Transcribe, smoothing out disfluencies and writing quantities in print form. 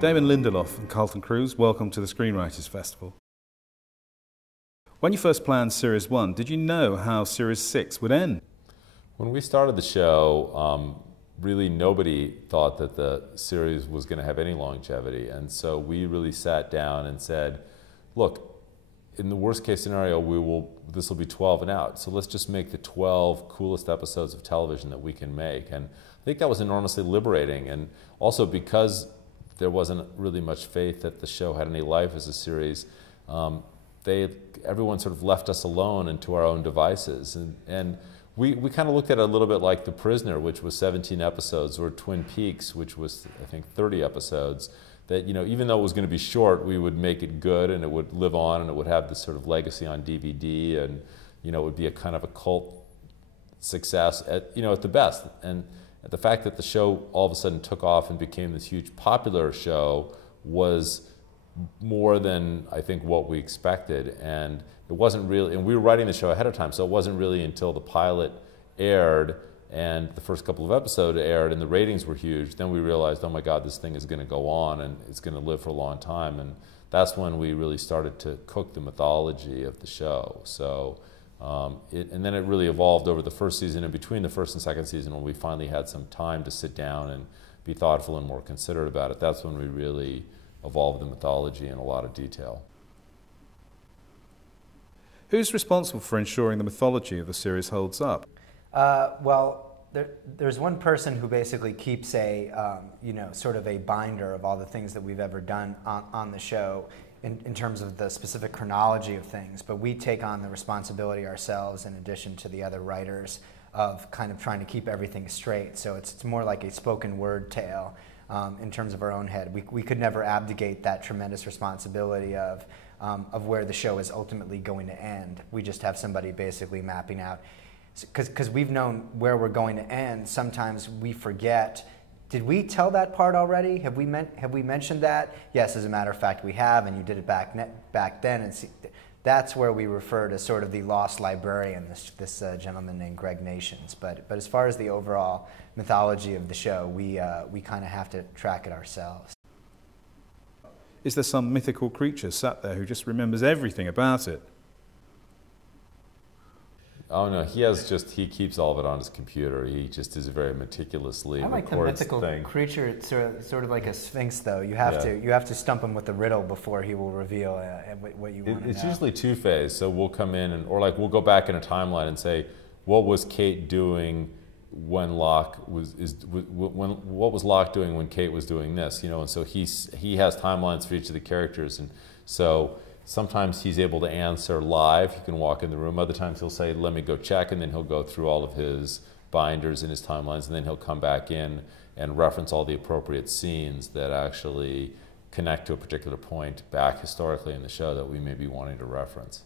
Damon Lindelof and Carlton, welcome to the Screenwriters Festival. When you first planned Series 1, did you know how Series 6 would end? When we started the show, really nobody thought that the series was going to have any longevity. And so we really sat down and said, look, in the worst case scenario, this will be 12 and out. So let's just make the 12 coolest episodes of television that we can make. And I think that was enormously liberating. And also because there wasn't really much faith that the show had any life as a series, everyone sort of left us alone and to our own devices. And we kind of looked at it a little bit like The Prisoner, which was 17 episodes, or Twin Peaks, which was, I think, 30 episodes. That, you know, even though it was going to be short, we would make it good and it would live on and it would have this sort of legacy on DVD, and, you know, it would be a kind of a cult success at the best. And the fact that the show all of a sudden took off and became this huge popular show was more than, I think, what we expected. And it wasn't really, and we were writing the show ahead of time, so it wasn't really until the pilot aired and the first couple of episodes aired and the ratings were huge, then we realized, oh my God, this thing is going to go on and it's going to live for a long time. And that's when we really started to cook the mythology of the show. So, and then it really evolved over the first season, and between the first and second season, when we finally had some time to sit down and be thoughtful and more considerate about it, that's when we really evolved the mythology in a lot of detail. Who's responsible for ensuring the mythology of the series holds up? Well, there's one person who basically keeps a, sort of a binder of all the things that we've ever done on the show in terms of the specific chronology of things, but we take on the responsibility ourselves in addition to the other writers of kind of trying to keep everything straight. So it's more like a spoken word tale in terms of our own head. We could never abdicate that tremendous responsibility of where the show is ultimately going to end. We just have somebody basically mapping out. Because we've known where we're going to end, sometimes we forget, did we tell that part already? Have we mentioned that? Yes, as a matter of fact, we have, and you did it back then. And see, that's where we refer to sort of the lost librarian, this gentleman named Greg Nations. But as far as the overall mythology of the show, we kind of have to track it ourselves. Is there some mythical creature sat there who just remembers everything about it? Oh no, he keeps all of it on his computer. He just is very meticulously records things. I like the mythical creature. It's sort of like a sphinx, though. You have to stump him with a riddle before he will reveal what you want to know. It's usually two-phase. So we'll come in we'll go back in a timeline and say, what was Kate doing when what was Locke doing when Kate was doing this? You know, and so he has timelines for each of the characters, and so. Sometimes he's able to answer live. He can walk in the room. Other times he'll say, let me go check, and then he'll go through all of his binders and his timelines, and then he'll come back in and reference all the appropriate scenes that actually connect to a particular point back historically in the show that we may be wanting to reference.